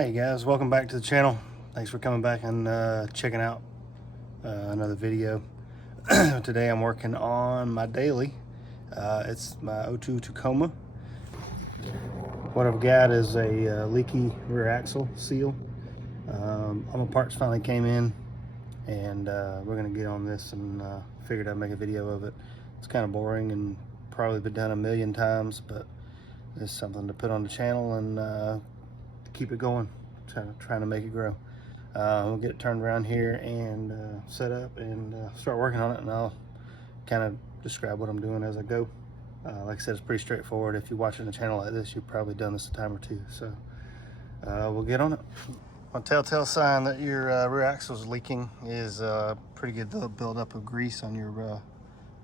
Hey guys, welcome back to the channel. Thanks for coming back and checking out another video. Today I'm working on my daily. It's my 02 Tacoma. What I've got is a leaky rear axle seal. All my parts finally came in, and we're gonna get on this and figured I'd make a video of it. It's kind of boring and probably been done a million times, but it's something to put on the channel and keep it going, trying to make it grow. We'll get it turned around here and set up and start working on it, and I'll kind of describe what I'm doing as I go. Like I said, it's pretty straightforward. If you're watching a channel like this, you've probably done this a time or two, so we'll get on it. A telltale sign that your rear axle is leaking is pretty good buildup of grease on your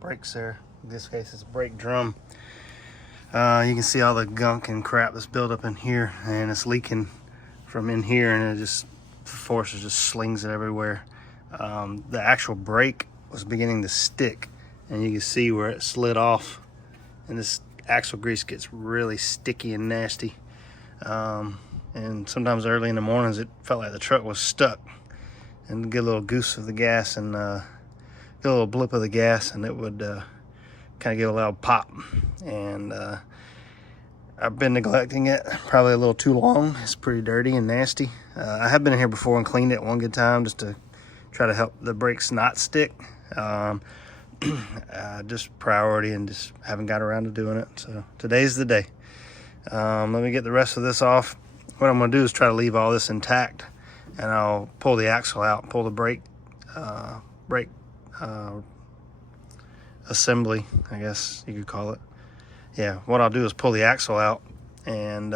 brakes there. In this case, it's a brake drum. You can see all the gunk and crap that's built up in here, and it's leaking from in here, and it just, the force just slings it everywhere. The actual brake was beginning to stick, and you can see where it slid off, and this axle grease gets really sticky and nasty. And sometimes early in the mornings it felt like the truck was stuck, and get a little goose of the gas and get a little blip of the gas, and it would kind of give a loud pop. And I've been neglecting it probably a little too long. It's pretty dirty and nasty. I have been in here before and cleaned it one good time just to try to help the brakes not stick. Just priority, and just haven't got around to doing it, so today's the day. Let me get the rest of this off. What I'm going to do is try to leave all this intact, and I'll pull the axle out, pull the brake assembly, I guess you could call it. Yeah, what I'll do is pull the axle out and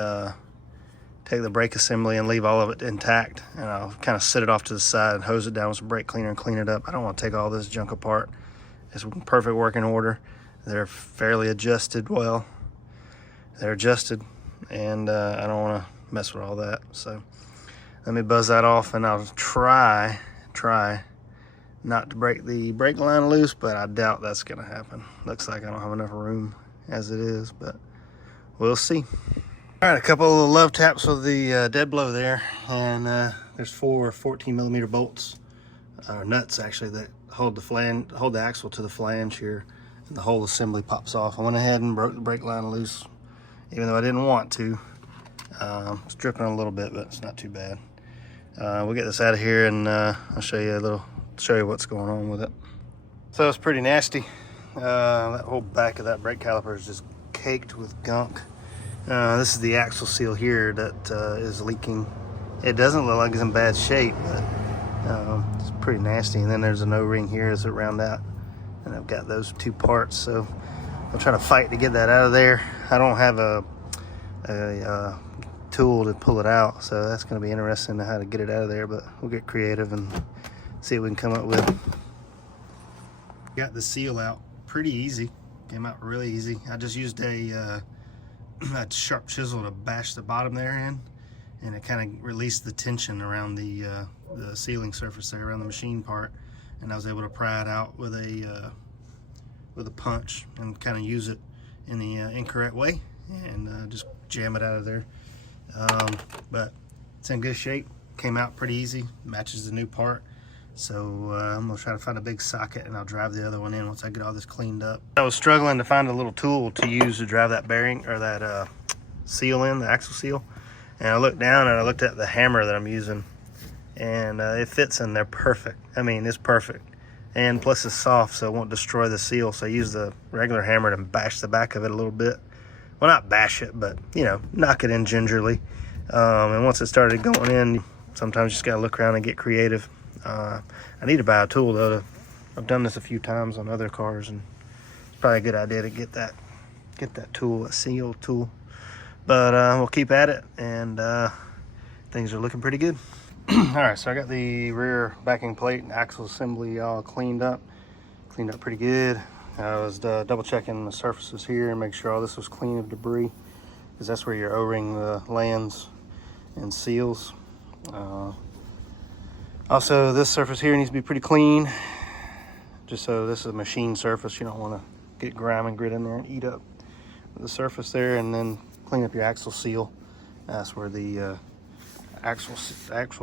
take the brake assembly and leave all of it intact, and I'll kind of set it off to the side and hose it down with some brake cleaner and clean it up. I don't want to take all this junk apart. It's in perfect working order. They're fairly adjusted well. They're adjusted, and I don't want to mess with all that. So let me buzz that off, and I'll try not to break the brake line loose, but I doubt that's gonna happen. Looks like I don't have enough room as it is, but we'll see. All right, a couple of little love taps with the dead blow there, and there's 4 14mm bolts, or nuts actually, that hold the axle to the flange here, and the whole assembly pops off. I went ahead and broke the brake line loose, even though I didn't want to. It's dripping a little bit, but it's not too bad. We'll get this out of here, and I'll show you what's going on with it. So it's pretty nasty. That whole back of that brake caliper is just caked with gunk. This is the axle seal here that is leaking. It doesn't look like it's in bad shape, but it's pretty nasty. And then there's an O-ring here that's around that, and I've got those 2 parts, so I'll try to fight to get that out of there. I don't have a tool to pull it out, so that's going to be interesting to how to get it out of there, but we'll get creative and see what we can come up with. Got the seal out pretty easy. Came out really easy. I just used a sharp chisel to bash the bottom there in, and it kind of released the tension around the sealing surface there, around the machine part, and I was able to pry it out with a punch and kind of use it in the incorrect way, and just jam it out of there. But it's in good shape. Came out pretty easy. Matches the new part. So I'm gonna try to find a big socket, and I'll drive the other one in once I get all this cleaned up. I was struggling to find a little tool to use to drive that bearing, or that seal in, the axle seal. And I looked down and I looked at the hammer that I'm using, and it fits in there perfect. I mean, it's perfect. And plus it's soft, so it won't destroy the seal. So I used the regular hammer to bash the back of it a little bit. Well, not bash it, but, you know, knock it in gingerly. And once it started going in, sometimes you just gotta look around and get creative. I need to buy a tool though. I've done this a few times on other cars, and it's probably a good idea to get that tool, a seal tool. But we'll keep at it, and things are looking pretty good. All right, so I got the rear backing plate and axle assembly all cleaned up pretty good. I was double checking the surfaces here and make sure all this was clean of debris, because that's where your O-ring lands and seals. Also, this surface here needs to be pretty clean, just so this is a machine surface. You don't want to get grime and grit in there and eat up the surface there. And then clean up your axle seal. That's where the axle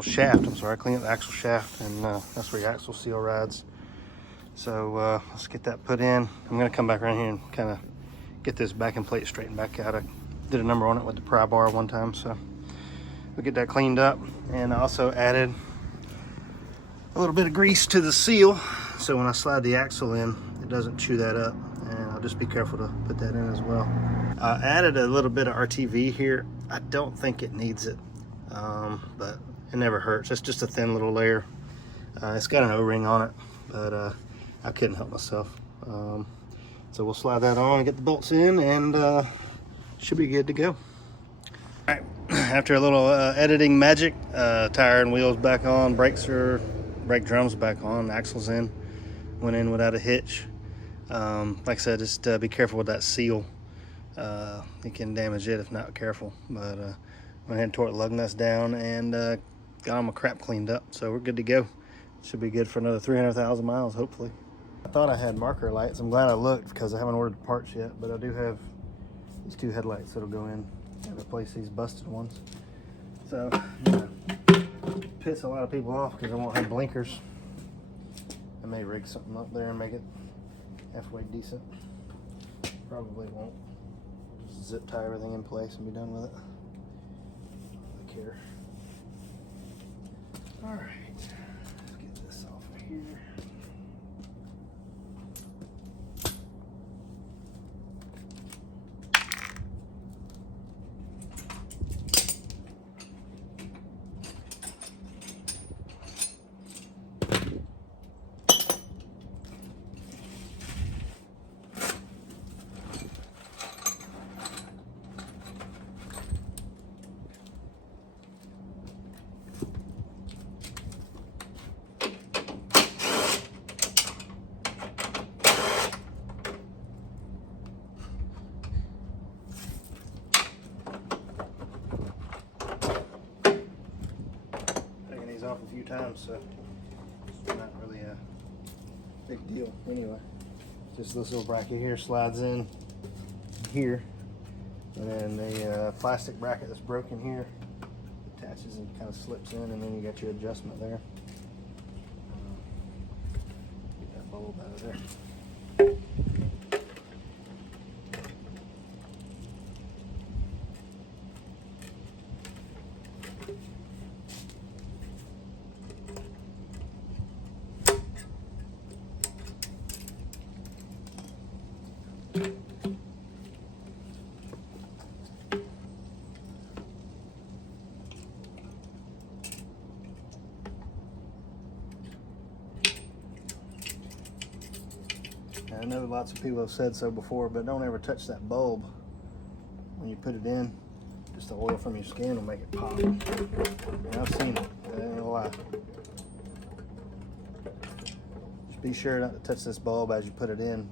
shaft. I'm sorry, clean up the axle shaft, and that's where your axle seal rides. So let's get that put in. I'm gonna come back around here and kind of get this backing plate straightened back out. I did a number on it with the pry bar one time, so we'll get that cleaned up. And I also added a little bit of grease to the seal, so when I slide the axle in, it doesn't chew that up. And I'll just be careful to put that in as well. I added a little bit of RTV here. I don't think it needs it, but it never hurts. It's just a thin little layer. It's got an O-ring on it, but I couldn't help myself. So we'll slide that on and get the bolts in, and should be good to go. All right, after a little editing magic, tire and wheels back on, brake drums back on, axles in, went in without a hitch. Like I said, just be careful with that seal. You can damage it if not careful. But went ahead and tore the lug nuts down and got all my crap cleaned up, so we're good to go. Should be good for another 300,000 miles, hopefully. I thought I had marker lights. I'm glad I looked because I haven't ordered the parts yet, but I do have these 2 headlights that'll go in and replace these busted ones. So, piss a lot of people off because I won't have blinkers. I may rig something up there and make it halfway decent. Probably won't. Just zip tie everything in place and be done with it. I don't care. All right, let's get this off of here. Off a few times, so it's not really a big deal anyway. Just this little bracket here slides in here, and then the plastic bracket that's broken here attaches and kind of slips in, and then you got your adjustment there. Get that bulb out of there. I know lots of people have said so before, but don't ever touch that bulb when you put it in. Just the oil from your skin will make it pop. And I've seen it, I ain't gonna lie. Just be sure not to touch this bulb as you put it in.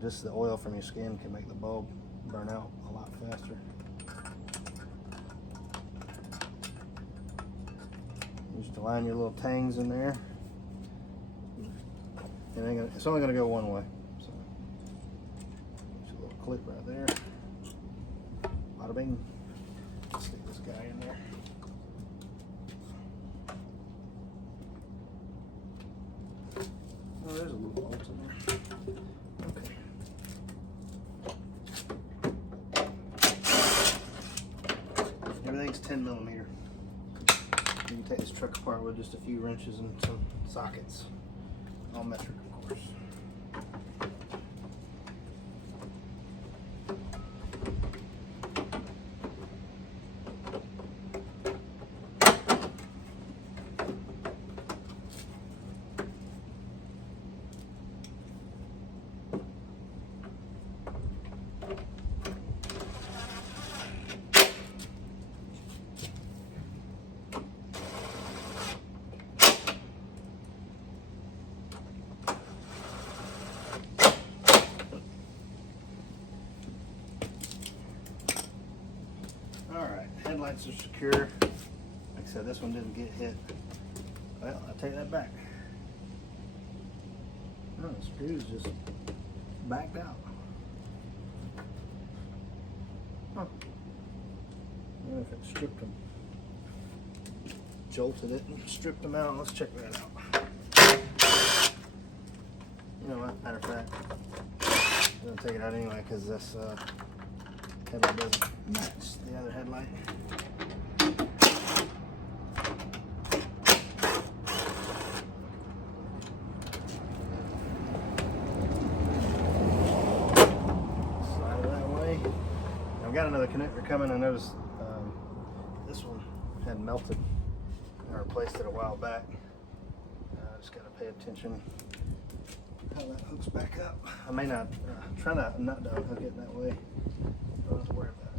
Just the oil from your skin can make the bulb burn out a lot faster. Just align your little tangs in there. And it's only going to go one way. So, there's a little clip right there. Bada bing. Stick this guy in there. Oh, there's a little bolt in there. Okay. Everything's 10 millimeter. You can take this truck apart with just a few wrenches and some sockets. All metric, of course. Alright, headlights are secure. Like I said, this one didn't get hit. Well, I'll take that back. Oh, the screws just backed out. Huh. I wonder if it stripped them. jolted it and stripped them out. Let's check that out. You know what, matter of fact, I'm gonna take it out anyway because this headlight doesn't match the other headlight. Slide it that way. I've got another connector coming. I noticed this one had melted. I replaced it a while back. Just gotta pay attention how that hooks back up. I may not try not to unhook it that way. Don't have to worry about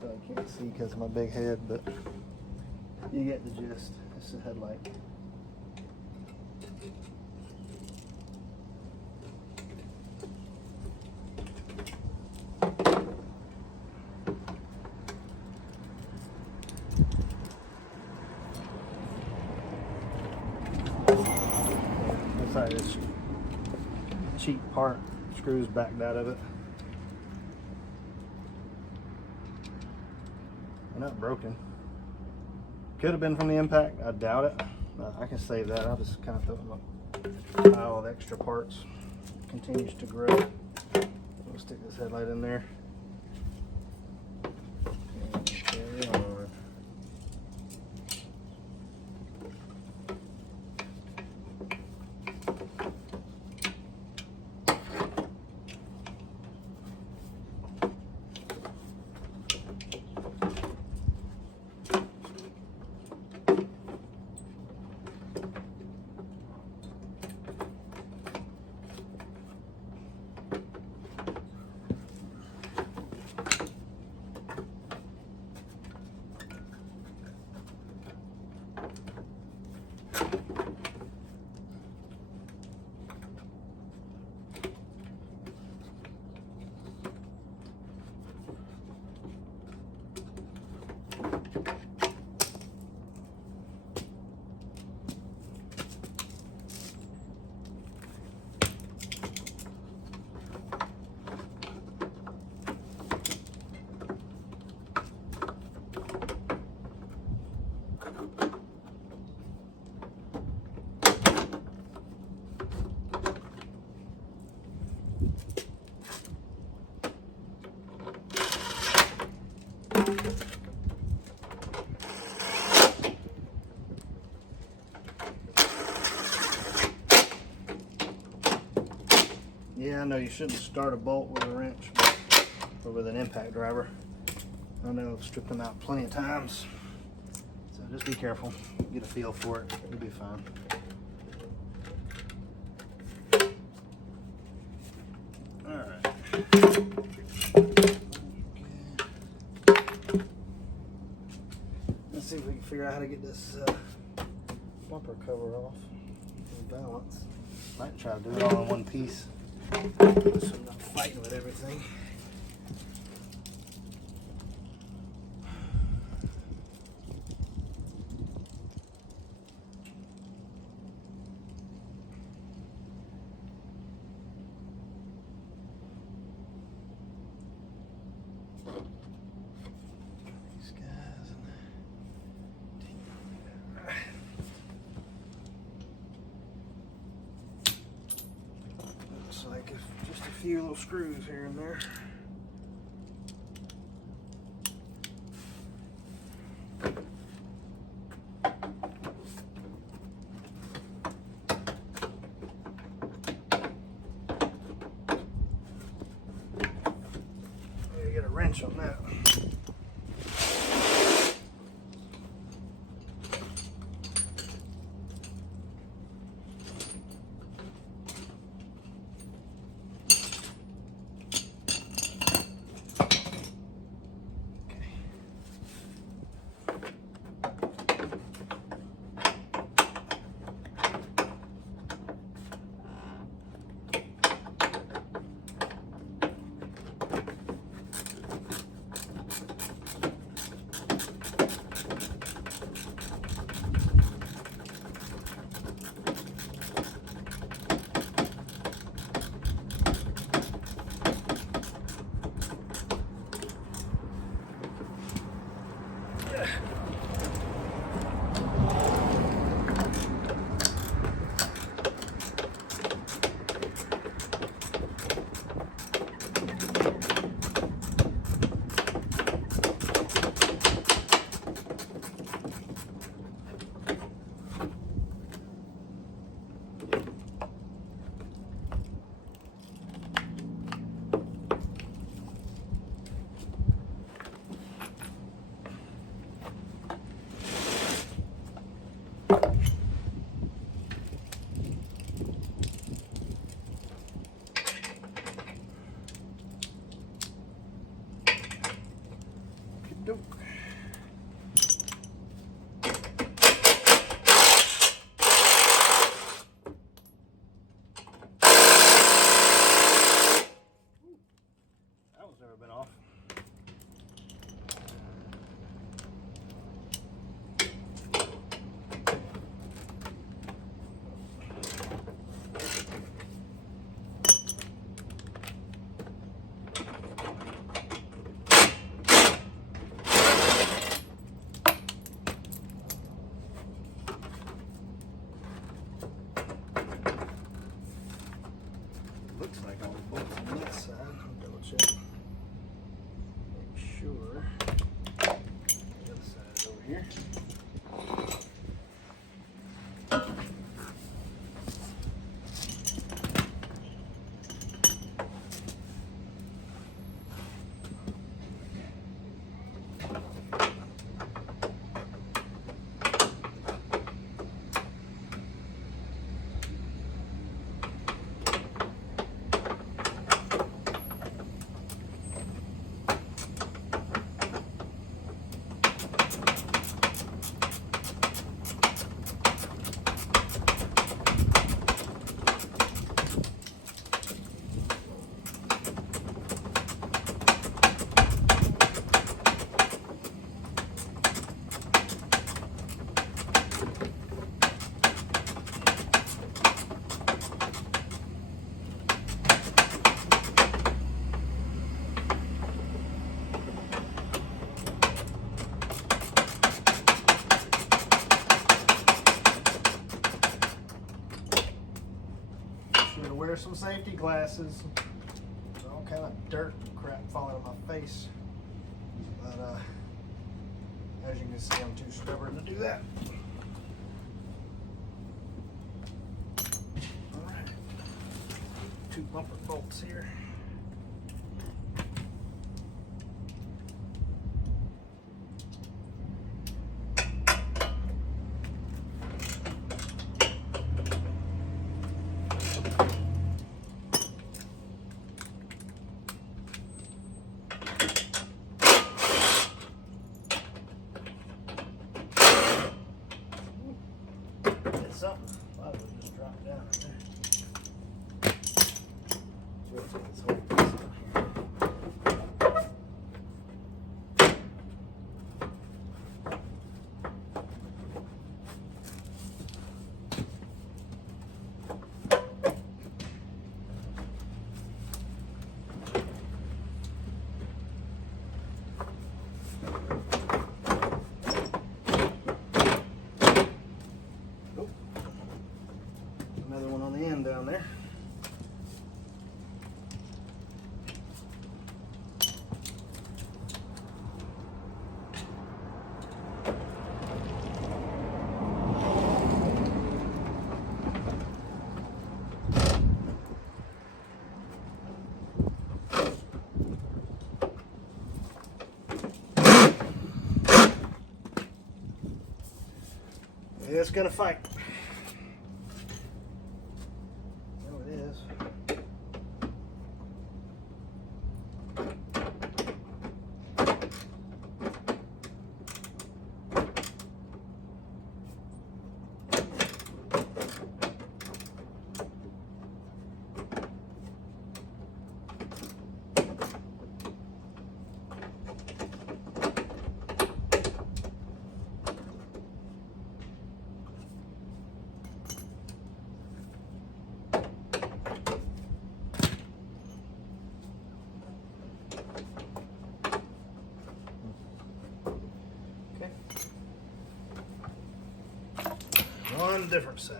it. I can't see because of my big head, but you get the gist. It's a headlight. This cheap part screws backed out of it. They're not broken. Could have been from the impact. I doubt it. I can save that. I'll just kind of throw them a pile of extra parts. Continues to grow. We'll stick this headlight in there. And carry on. Yeah, I know you shouldn't start a bolt with a wrench or with an impact driver. I know I've stripped them out plenty of times. So just be careful, get a feel for it, you'll be fine. Alright. Let's see if we can figure out how to get this bumper cover off and balance. Might try to do it all in one piece. So I'm not fighting with everything. These guys looks like just a few little screws here and there. Get a wrench on that. Nope. That one's never been off. Looks like all the bolts on that side. I'll double check. Make sure. The other side is over here. Should wear some safety glasses. There's all kind of dirt and crap falling on my face. But as you can see, I'm too stubborn to do that. Alright. 2 bumper bolts here. Something. A lot of it just dropped down right there. So we'll take this whole piece out here. Another one on the end down there. It's gonna fight. One different size.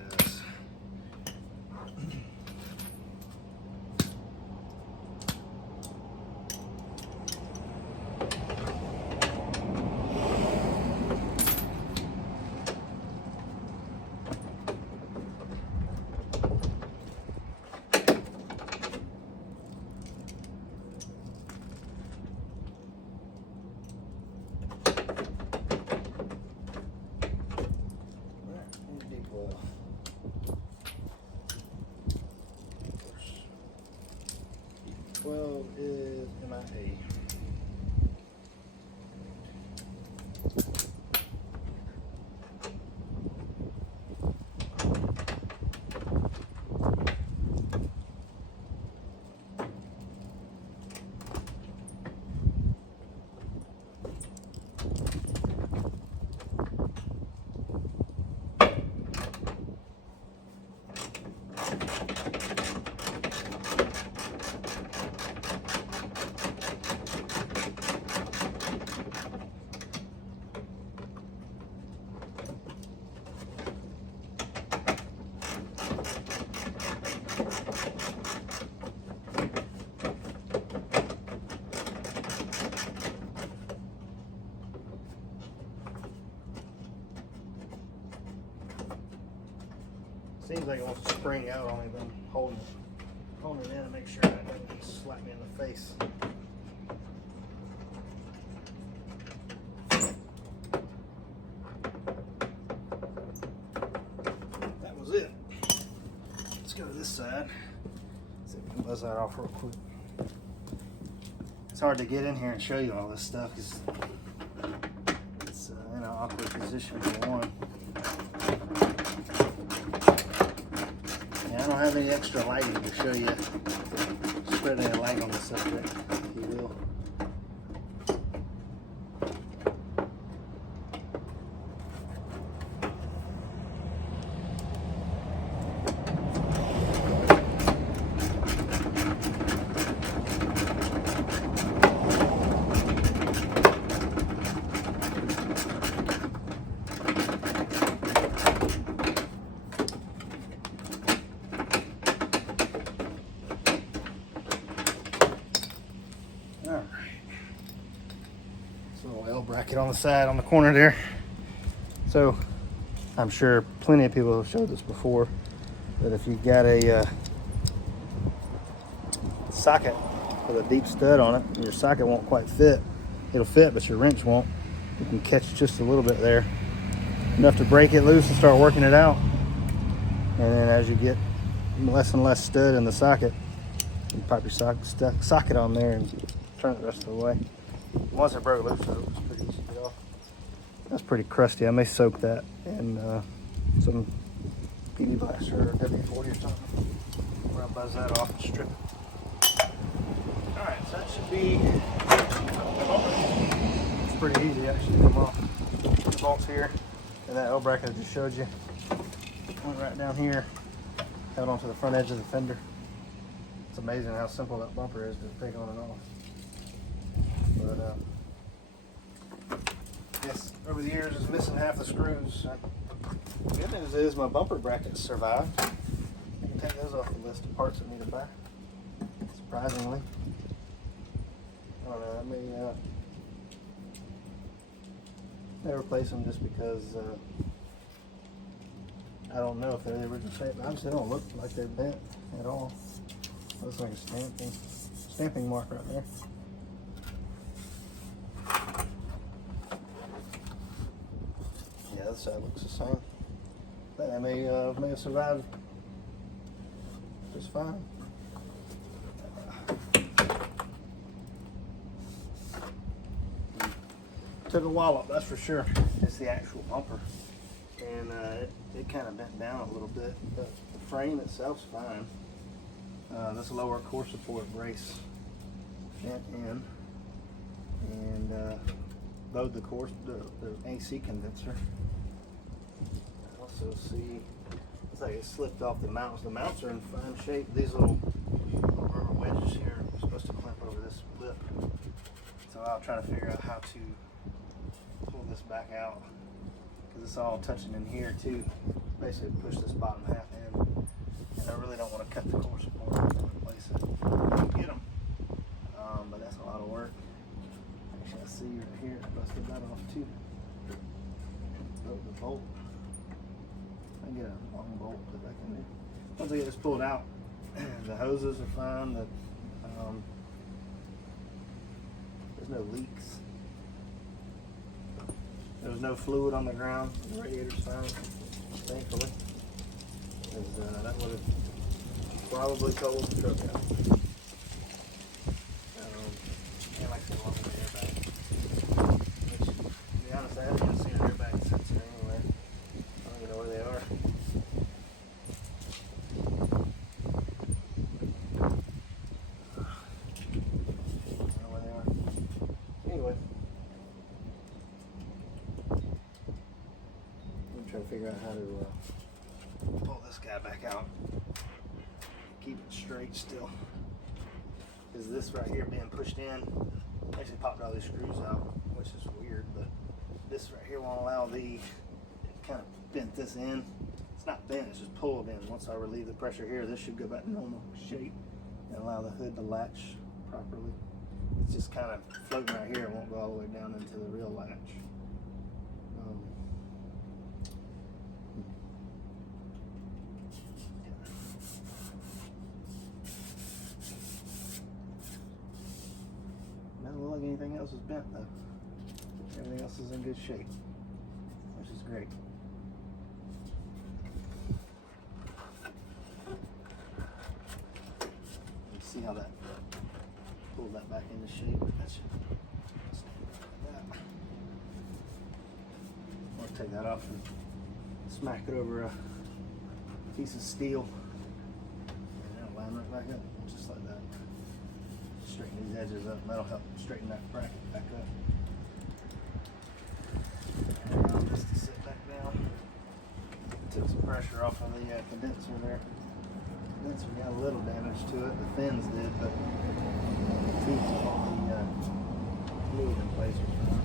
Well, 12 is MIA. Seems like it wants to spring out on me, but I'm holding it in to make sure that doesn't slap me in the face. That was it. Let's go to this side. See if we can buzz that off real quick. It's hard to get in here and show you all this stuff because it's in an awkward position for one. Yeah, I don't have any extra lighting to show you. Spread any light on the subject, if you will. Alright. So little L bracket on the side, on the corner there. So I'm sure plenty of people have showed this before, that if you got a socket with a deep stud on it, and your socket won't quite fit, it'll fit, but your wrench won't. You can catch just a little bit there, enough to break it loose and start working it out. And then as you get less and less stud in the socket, you pop your socket on there and turn it the rest of the way. Once it broke loose, it was pretty easy to get off. That's pretty crusty. I may soak that in some PD Blaster or W40 or something, where I buzz that off and strip it. Alright, so that should be it's pretty easy actually to come off. The bolts here and that L bracket I just showed you went right down here, held onto the front edge of the fender. It's amazing how simple that bumper is to take on and off. But yes, over the years it's missing half the screws. The good news is my bumper brackets survived. I can take those off the list of parts that need to buy. Surprisingly. I don't know, I may replace them just because I don't know if they're the original shape. Obviously they don't look like they're bent at all. Looks like a stamping mark right there. Yeah, this side looks the same. That may have survived just fine. Took a wallop, that's for sure. It's the actual bumper, and it kind of bent down a little bit, but the frame itself's fine. This lower core support brace bent in, and load the AC condenser. Also see, it's like it slipped off the mounts. The mounts are in fine shape. These little rubber wedges here are supposed to clamp over this lip. So I'll try to figure out how to pull this back out, because it's all touching in here too. Basically push this bottom half in, and I really don't want to cut the core support and replace it. Get them, but that's a lot of work. Actually, I see right here, I busted that off too. Broke the bolt. I can get a long bolt put back in there. Once I get this pulled out, the hoses are fine. There's no leaks. There was no fluid on the ground. The radiator's fine, thankfully. Because that would have probably totaled the truck out. And like I said, along with the airbag. Which, to be honest, I haven't even seen an airbag sensor anywhere. I don't even know where they are. Trying to figure out how to pull this guy back out, keep it straight still, because this right here being pushed in actually popped all these screws out, which is weird, but this right here won't allow it kind of bent this in. It's not bent, it's just pulled in. Once I relieve the pressure here, this should go back to normal shape and allow the hood to latch properly. It's just kind of floating right here, it won't go all the way down into the real latch. like anything else is bent though. Everything else is in good shape, which is great. You see how that pulled that back into shape? That should stand like that. I'll take that off and smack it over a piece of steel. And it'll line right back up, just like that. Straighten these edges up, and that'll help straighten that bracket back up. And allow this to sit back down. Took some pressure off of the condenser there. Condenser got a little damage to it, the fins did, but the teeth and all the fluid in place was fine.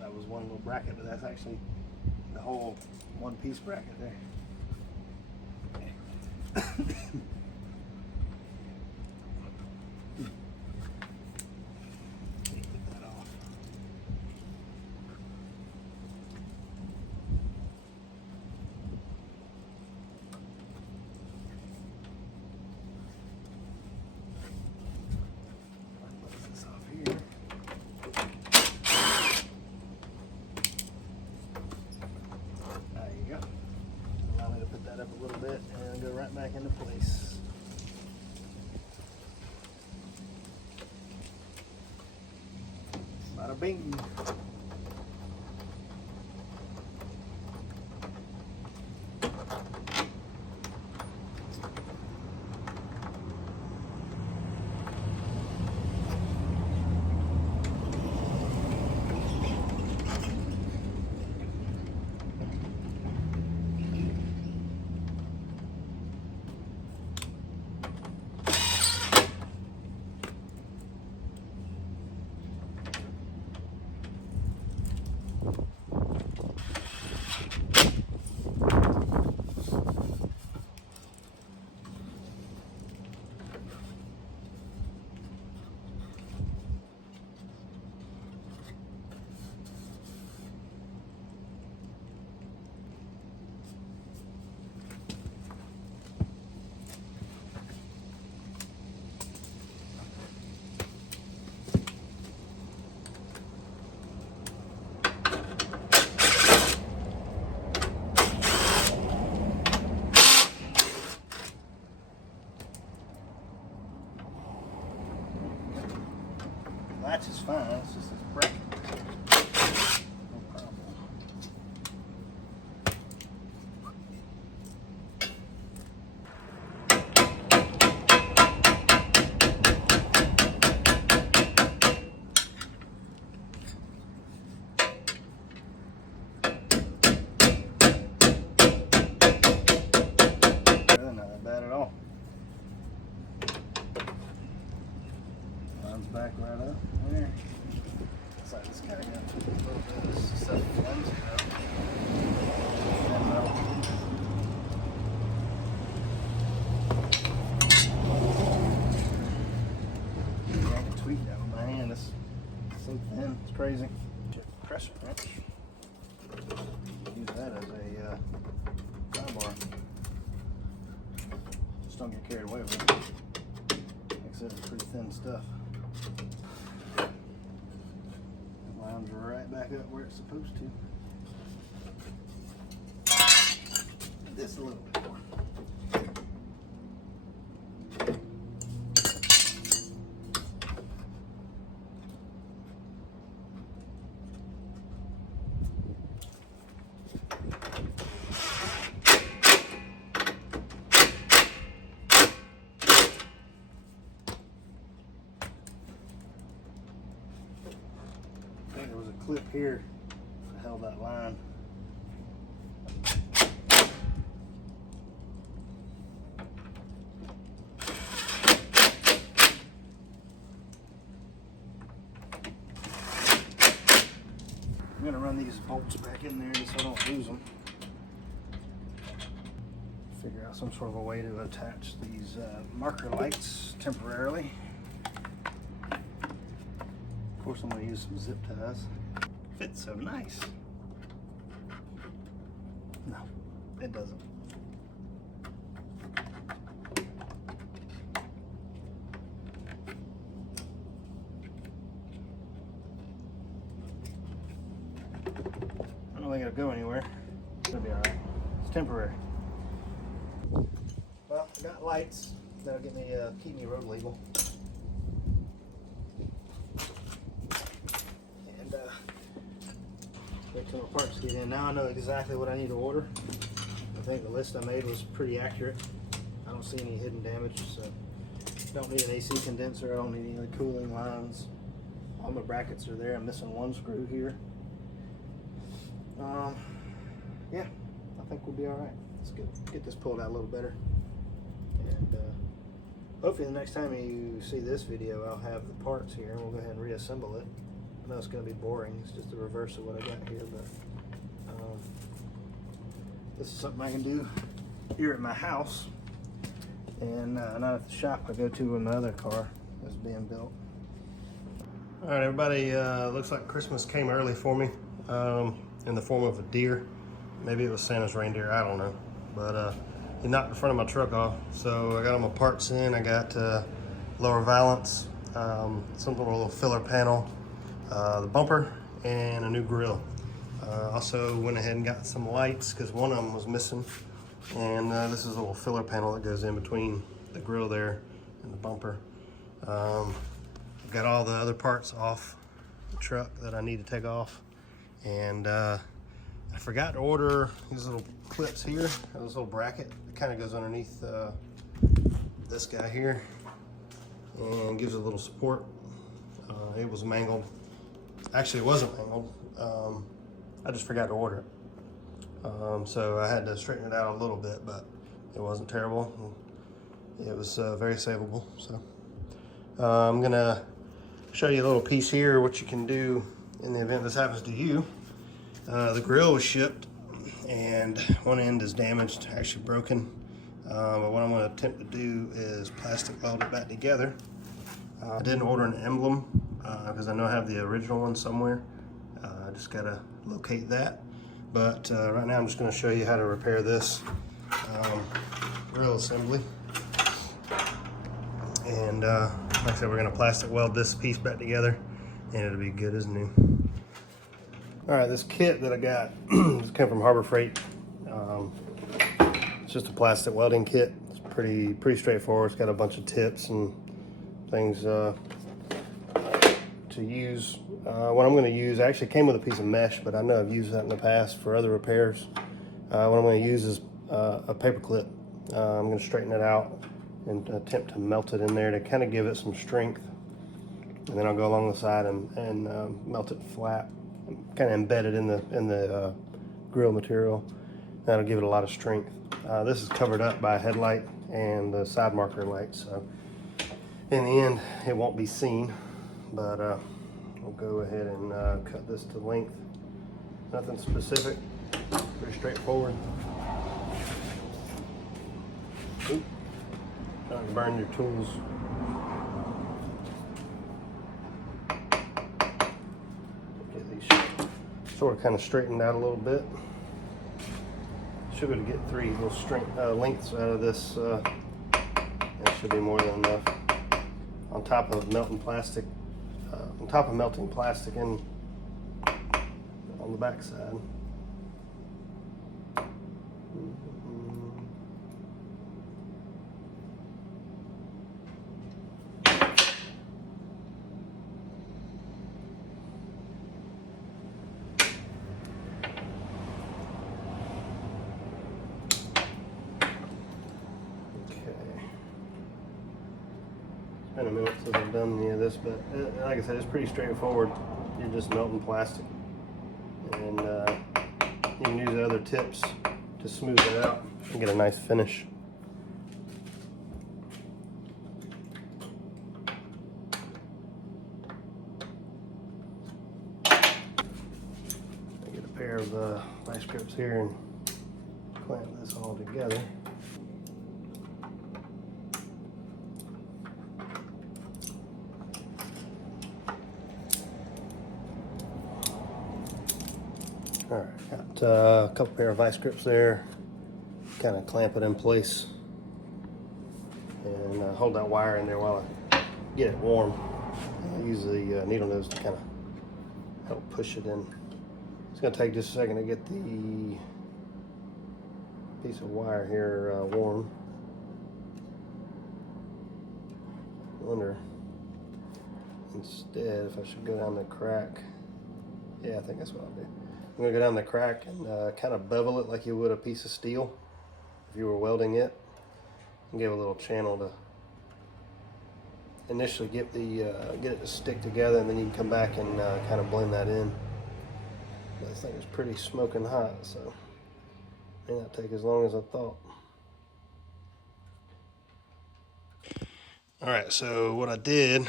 That was one little bracket, but that's actually the whole one piece bracket there. Get that off. Close this off here. Up a little bit and go right back into place. Bada bing. Latch is fine, it's just this bracket. No problem. Not that bad at all. Lines back right up there. Looks like this kind of got a little bit of stuff flimsy though. I can tweak that with my hand. It's so thin, it's crazy. Pressure wrench. Use that as a pry bar. Just don't get carried away with it. Like I said, it's pretty thin stuff. Lines right back up where it's supposed to. This a little bit more. I think there was a clip here that held that line. run these bolts back in there just so I don't lose them. Figure out some sort of a way to attach these marker lights temporarily. Of course, I'm going to use some zip ties. Fits so nice. No, it doesn't. I don't think it'll go anywhere. It'll be alright. It's temporary. Well, I got lights that'll get me keep me road legal. And wait till my parts get in. Now I know exactly what I need to order. I think the list I made was pretty accurate. I don't see any hidden damage, so don't need an AC condenser. I don't need any cooling lines. All my brackets are there. I'm missing one screw here. Yeah, I think we'll be all right. Let's get this pulled out a little better. And hopefully the next time you see this video, I'll have the parts here and we'll go ahead and reassemble it. I know it's going to be boring. It's just the reverse of what I got here, but this is something I can do here at my house and not at the shop I go to when my other car is being built. All right, everybody, looks like Christmas came early for me in the form of a deer. Maybe it was Santa's reindeer, I don't know. But he knocked the front of my truck off. So I got all my parts in. I got lower valance, something with a little filler panel, the bumper, and a new grill. Also went ahead and got some lights because one of them was missing. And this is a little filler panel that goes in between the grill there and the bumper. I've got all the other parts off the truck that I need to take off. And I forgot to order these little clips here, this little bracket. It kind of goes underneath this guy here and gives it a little support. It was mangled. Actually, it wasn't mangled. I just forgot to order it. So I had to straighten it out a little bit, but it wasn't terrible. It was very savable. So I'm gonna show you a little piece here, what you can do in the event this happens to you. The grill was shipped and one end is damaged, actually broken. But what I'm going to attempt to do is plastic weld it back together. I didn't order an emblem because I know I have the original one somewhere. I just got to locate that. But right now I'm just going to show you how to repair this grill assembly. And like I said, we're going to plastic weld this piece back together and it'll be good as new. All right, this kit that I got this came from Harbor Freight. It's just a plastic welding kit. It's pretty straightforward. It's got a bunch of tips and things to use. What I'm going to use actually came with a piece of mesh, but I know I've used that in the past for other repairs. What I'm going to use is a paper clip. I'm going to straighten it out and attempt to melt it in there to kind of give it some strength. And then I'll go along the side and melt it flat. Kind of embed it in the grill material. That'll give it a lot of strength. This is covered up by a headlight and the side marker light, so in the end it won't be seen. But we'll go ahead and cut this to length. Nothing specific, pretty straightforward. Oop. Trying to burn your tools. Sort of kind of straightened out a little bit. Should be able to get 3 little lengths out of this. It should be more than enough. On top of melting plastic, and on the back side. Been a minute since I've done any of this, but like I said, it's pretty straightforward. You're just melting plastic, and you can use the other tips to smooth it out and get a nice finish. of vice grips here and clamp this all together. All right, got a couple pair of vice grips there. Kind of clamp it in place and hold that wire in there while I get it warm. I use the needle nose to kind of help push it in. It's going to take just a second to get the piece of wire here warm. I wonder instead if I should go down the crack. Yeah, I think that's what I'll do. I'm going to go down the crack and kind of bevel it like you would a piece of steel if you were welding it, and give a little channel to initially get it to stick together, and then you can come back and kind of blend that in. This thing is pretty smoking hot, so it may not take as long as I thought. All right, so what I did,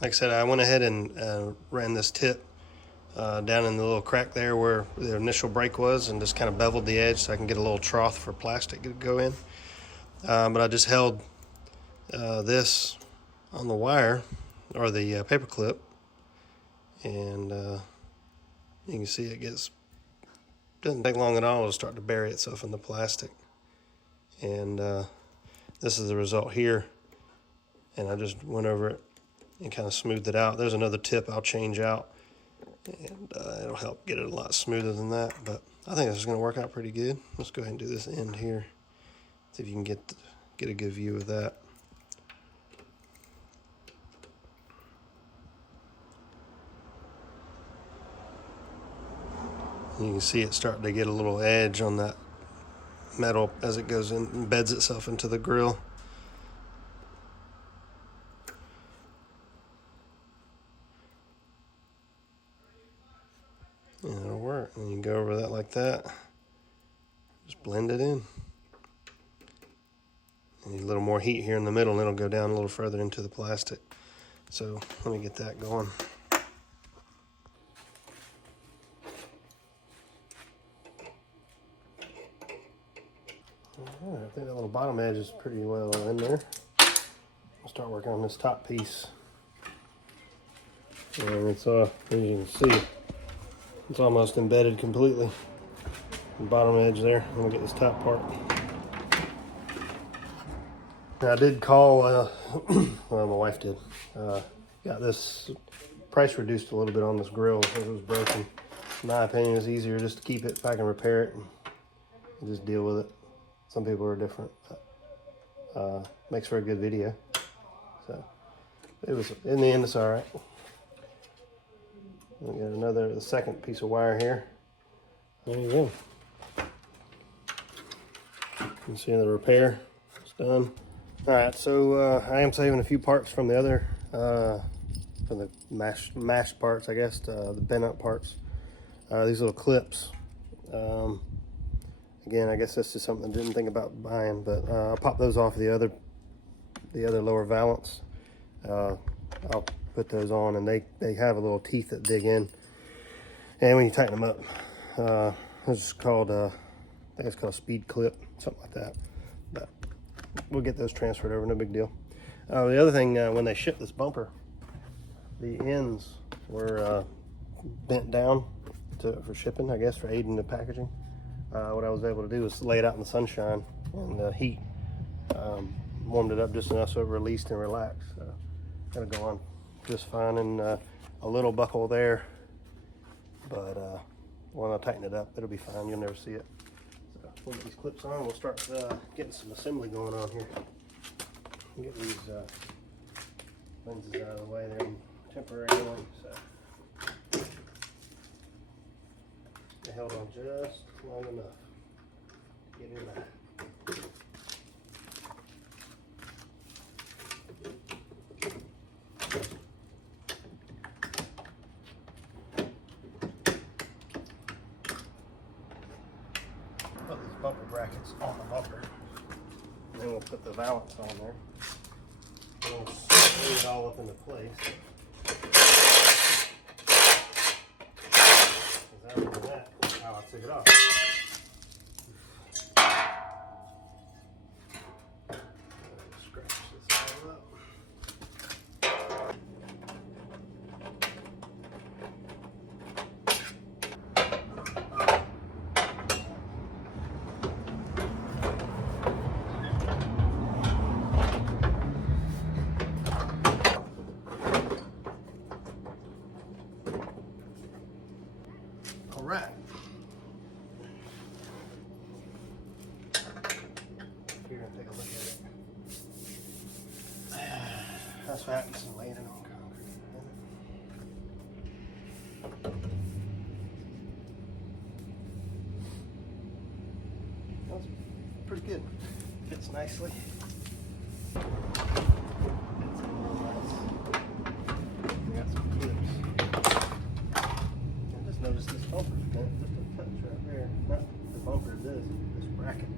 like I said, I went ahead and ran this tip down in the little crack there where the initial break was, and just kind of beveled the edge so I can get a little trough for plastic to go in. But I just held this on the wire, or the paper clip, and you can see it doesn't take long at all to start to bury itself in the plastic. And this is the result here. And I just went over it and kind of smoothed it out. There's another tip I'll change out, and it'll help get it a lot smoother than that. But I think this is going to work out pretty good. Let's go ahead and do this end here. See if you can get a good view of that. You can see it starting to get a little edge on that metal as it goes in, embeds itself into the grill. And it'll work. And you can go over that like that. Just blend it in. You need a little more heat here in the middle, and it'll go down a little further into the plastic. So let me get that going. All right, I think that little bottom edge is pretty well in there. I'll start working on this top piece. And it's as you can see, it's almost embedded completely. The bottom edge there. I'm gonna get this top part. Now, I did call, well, my wife did. Got this price reduced a little bit on this grill because it was broken. In my opinion, it's easier just to keep it if I can repair it and just deal with it. Some people are different, but makes for a good video. So it was, in the end, it's all right. We got the second piece of wire here. There you go. You can see the repair, it's done. All right, so I am saving a few parts from the other, from the mashed parts, I guess, the bent up parts. These little clips. Again, I guess that's just something I didn't think about buying, but I'll pop those off the other lower valance. I'll put those on, and they have a little teeth that dig in, and when you tighten them up, it's called I think it's called a speed clip, something like that. But we'll get those transferred over, no big deal. The other thing, when they shipped this bumper, the ends were bent down for shipping, I guess, for aiding the packaging. What I was able to do was lay it out in the sunshine, and the heat warmed it up just enough so it released and relaxed. So it'll go on just fine. And a little buckle there, but when I tighten it up, it'll be fine. You'll never see it. So we'll get these clips on. We'll start getting some assembly going on here. Get these lenses out of the way. They're in temporary anyway, so they held on just long enough to get in there. Put these bumper brackets on the bumper, and then we'll put the valance on there. And we'll screw it all up into place. Other than that, how I took it off. Scratch this all up. All right. Here, take a look at it. That's what happens in laying it on concrete. That's pretty good. Fits nicely. We got some clips. I just noticed this bumper just a touch right there. Not the bumper, this bracket.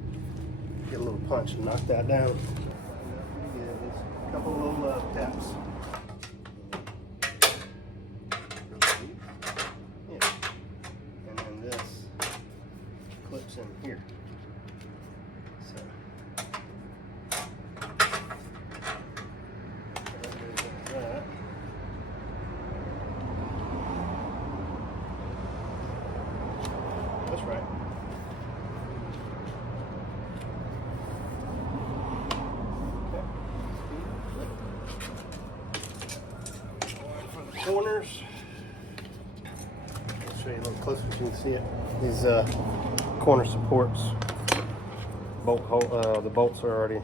Get a little punch and knock that down. Pretty good. It's a couple of little taps. Yeah. And then this clips in here. So that. That's right. For the corners, I'll show you a little closer so you can see it. These corner supports, bolt hole, the bolts are already,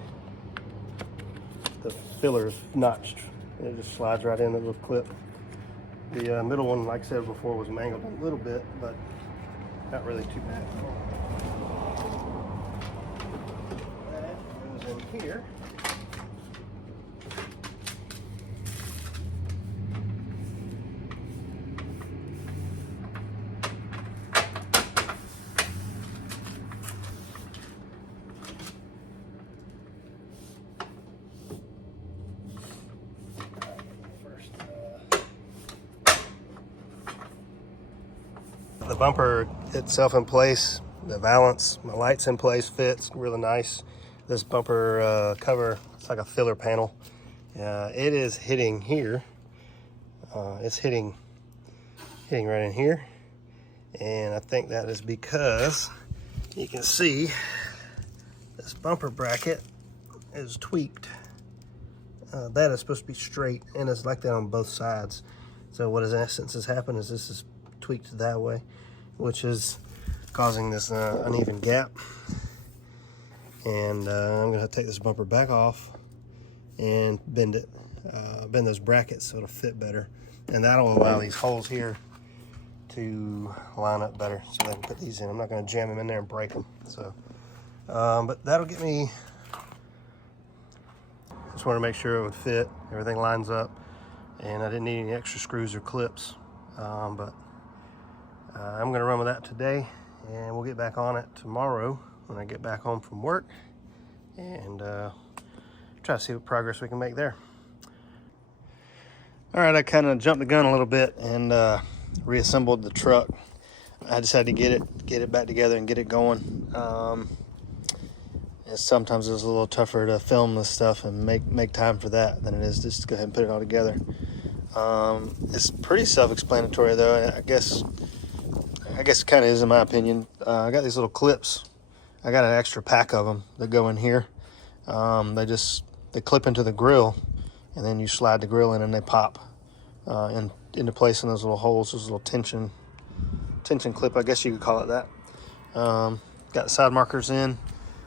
the filler's notched. It just slides right in the little clip. The middle one, like I said before, was mangled a little bit, but not really too bad. That goes in here. The bumper itself in place, the valance, my lights in place, fits really nice. This bumper cover, it's like a filler panel. It is hitting here. It's hitting right in here. And I think that is because you can see this bumper bracket is tweaked. That is supposed to be straight, and it's like that on both sides. So what in essence has happened is this is tweaked that way, which is causing this uneven gap. And I'm gonna take this bumper back off and bend it, bend those brackets so it'll fit better, and that'll allow these holes here to line up better so I can put these in. I'm not gonna jam them in there and break them. So but that'll get me, just want to make sure it would fit, everything lines up, and I didn't need any extra screws or clips. But I'm going to run with that today, and we'll get back on it tomorrow when I get back home from work, and try to see what progress we can make there. All right, I kind of jumped the gun a little bit and reassembled the truck. I just had to get it back together and get it going. Sometimes it's a little tougher to film this stuff and make time for that than it is just to go ahead and put it all together. It's pretty self-explanatory though. I guess it kind of is in my opinion. I got these little clips. I got an extra pack of them that go in here. They clip into the grill, and then you slide the grill in and they pop into place in those little holes, those little tension clip, I guess you could call it that. Got side markers in.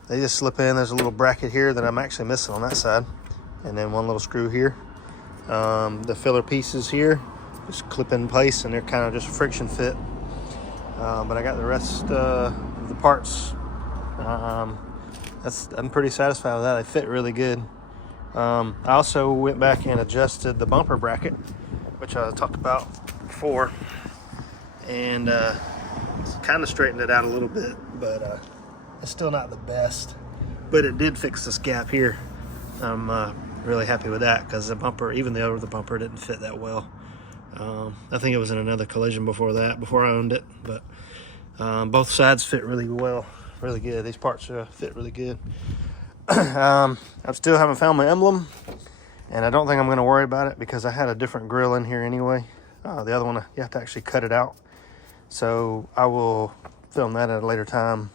They just slip in. There's a little bracket here that I'm actually missing on that side, and then one little screw here. The filler pieces here just clip in place, and they're kind of just a friction fit. But I got the rest of the parts. I'm pretty satisfied with that. They fit really good. I also went back and adjusted the bumper bracket, which I talked about before, and kind of straightened it out a little bit, but it's still not the best. But it did fix this gap here. I'm really happy with that, because the bumper, even the over the bumper, didn't fit that well. I think it was in another collision before I owned it, but Both sides fit really well, really good. These parts fit really good. I still haven't found my emblem, and I don't think I'm going to worry about it because I had a different grill in here anyway. The other one, you have to actually cut it out. So I will film that at a later time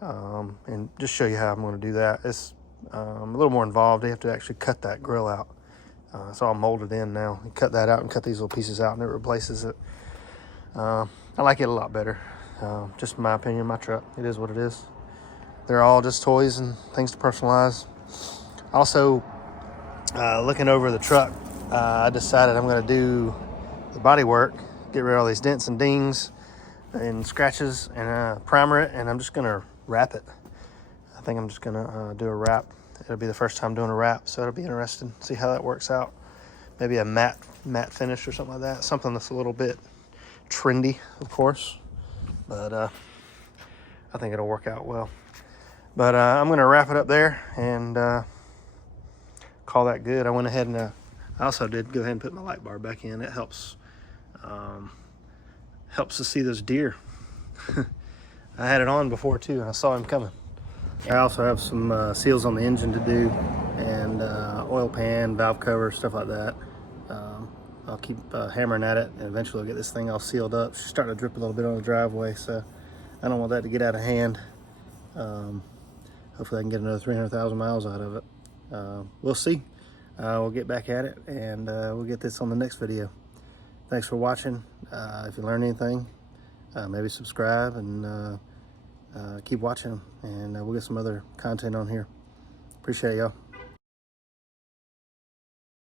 and just show you how I'm going to do that. It's a little more involved. You have to actually cut that grill out. It's all molded in now. You cut that out and cut these little pieces out, and it replaces it. I like it a lot better. Just in my opinion, my truck. It is what it is. They're all just toys and things to personalize. Also, looking over the truck, I decided I'm going to do the body work, get rid of all these dents and dings and scratches, and primer it, and I'm just going to wrap it. I think I'm just going to do a wrap. It'll be the first time doing a wrap, so it'll be interesting. See how that works out. Maybe a matte finish or something like that. Something that's a little bit trendy, of course, but I think it'll work out well. But I'm going to wrap it up there and call that good. I went ahead and I also did go ahead and put my light bar back in. It helps to see those deer. I had it on before too, and I saw him coming. I also have some seals on the engine to do, and oil pan, valve cover, stuff like that. I'll keep hammering at it, and eventually I'll get this thing all sealed up. She's starting to drip a little bit on the driveway, so I don't want that to get out of hand. Hopefully I can get another 300,000 miles out of it. We'll see. We'll get back at it, and we'll get this on the next video. Thanks for watching. If you learned anything, maybe subscribe and keep watching, and we'll get some other content on here. Appreciate y'all.